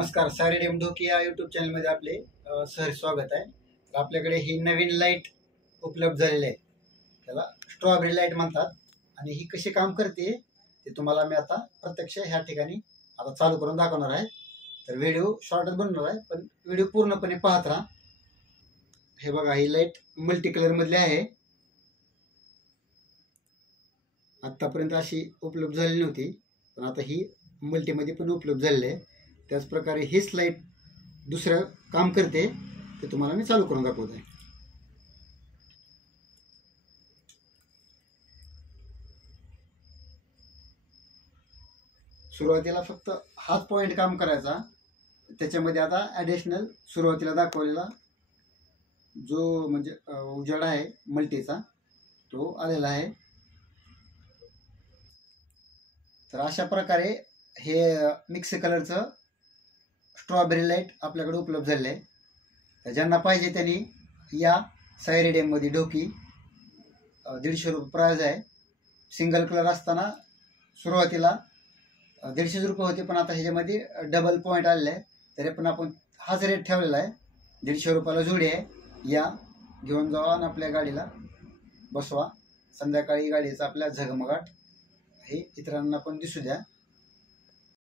नमस्कार, सारेडेम ढोकी या यूट्यूब चॅनलमध्ये आपले सहर्ष स्वागत आहे. तर आपल्याकडे ही नवीन लाईट उपलब्ध झालेली आहे. त्याला स्ट्रॉबेरी लाईट म्हणतात आणि ही कशी काम करते ते तुम्हाला मी आता प्रत्यक्ष ह्या ठिकाणी आता चालू करून दाखवणार आहे. तर व्हिडिओ शॉर्टच बनणार आहे, पण व्हिडिओ पूर्णपणे पाहत राहा. हे बघा, ही लाईट मल्टी कलर मधली आहे. आतापर्यंत अशी उपलब्ध झाली नव्हती, पण आता ही मल्टीमध्ये पण उपलब्ध झालेली आहे. त्याच प्रकारे हीच लाईट दुसरं काम करते ते तुम्हाला मी चालू करून दाखवत आहे. सुरुवातीला फक्त हाच पॉइंट काम करायचा. त्याच्यामध्ये आता ॲडिशनल सुरुवातीला दाखवलेला जो म्हणजे उजाडा आहे मल्टीचा तो आलेला आहे. तर अशा प्रकारे हे मिक्स कलरचं स्ट्रॉबेरी लाईट आपल्याकडे उपलब्ध झाले आहे. तर ज्यांना पाहिजे त्यांनी या सायरेडियममध्ये ढोकी 150 रुपये प्राइस आहे. सिंगल कलर असताना सुरुवातीला 150 रुपये होते, पण आता ह्याच्यामध्ये डबल पॉईंट आलेला आहे. तरी पण आपण हाच रेट ठेवलेला आहे. 150 रुपयाला जोडी आहे. या घेऊन जावा आणि आपल्या गाडीला बसवा. संध्याकाळी गाडीचा आपल्या झगमगाट हे इतरांना पण दिसू द्या.